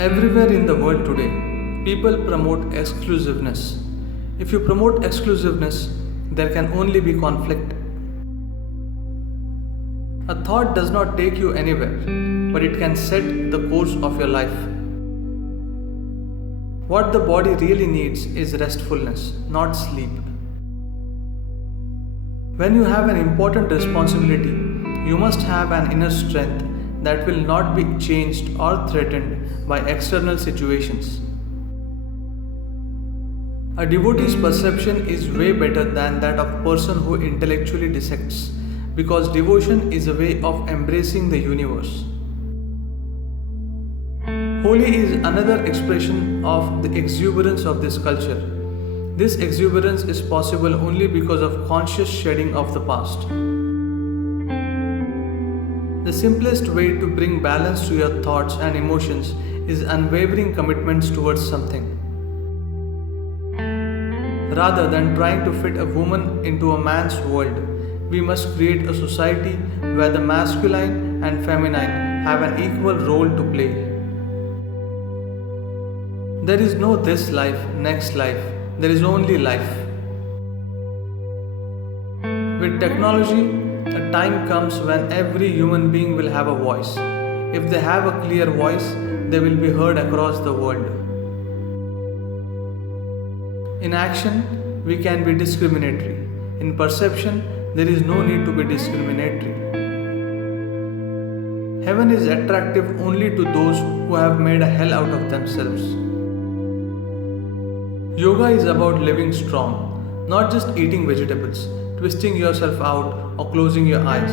Everywhere in the world today, people promote exclusiveness. If you promote exclusiveness, there can only be conflict. A thought does not take you anywhere, but it can set the course of your life. What the body really needs is restfulness, not sleep. When you have an important responsibility, you must have an inner strength that will not be changed or threatened by external situations. A devotee's perception is way better than that of a person who intellectually dissects, because devotion is a way of embracing the universe. Holi is another expression of the exuberance of this culture. This exuberance is possible only because of conscious shedding of the past. The simplest way to bring balance to your thoughts and emotions is unwavering commitments towards something. Rather than trying to fit a woman into a man's world, we must create a society where the masculine and feminine have an equal role to play. There is no this life, next life, there is only life. With technology, a time comes when every human being will have a voice. If they have a clear voice, they will be heard across the world. In action, we can be discriminatory. In perception, there is no need to be discriminatory. Heaven is attractive only to those who have made a hell out of themselves. Yoga is about living strong, not just eating vegetables, twisting yourself out, or closing your eyes.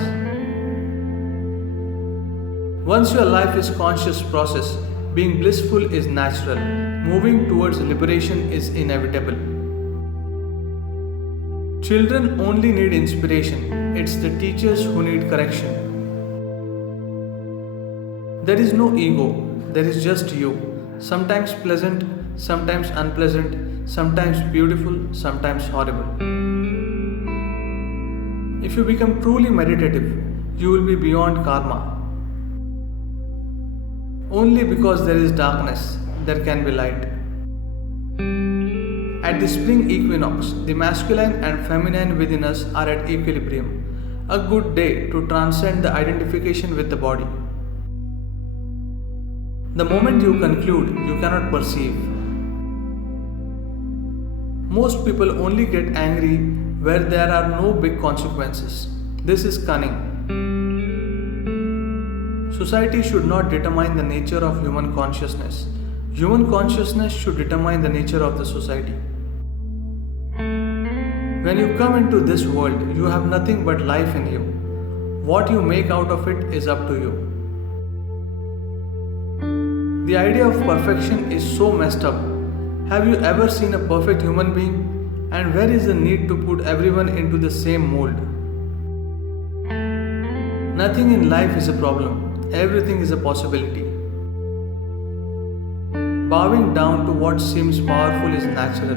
Once your life is conscious process, being blissful is natural, moving towards liberation is inevitable. Children only need inspiration, it's the teachers who need correction. There is no ego, there is just you, sometimes pleasant, sometimes unpleasant, sometimes beautiful, sometimes horrible. If you become truly meditative, you will be beyond karma. Only because there is darkness, there can be light. At the spring equinox, the masculine and feminine within us are at equilibrium, a good day to transcend the identification with the body. The moment you conclude, you cannot perceive. Most people only get angry where there are no big consequences. This is cunning. Society should not determine the nature of human consciousness. Human consciousness should determine the nature of the society. When you come into this world, you have nothing but life in you. What you make out of it is up to you. The idea of perfection is so messed up. Have you ever seen a perfect human being? And where is the need to put everyone into the same mold? Nothing in life is a problem, everything is a possibility. Bowing down to what seems powerful is natural.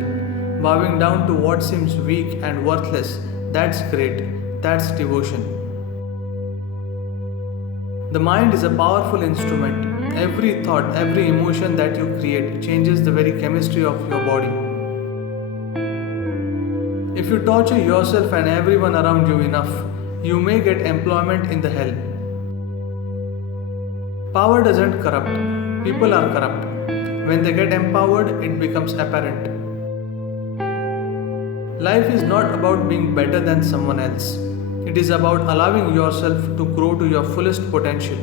Bowing down to what seems weak and worthless, that's great, that's devotion. The mind is a powerful instrument. Every thought, every emotion that you create changes the very chemistry of your body. If you torture yourself and everyone around you enough, you may get employment in the hell. Power doesn't corrupt, people are corrupt. When they get empowered, it becomes apparent. Life is not about being better than someone else. It is about allowing yourself to grow to your fullest potential.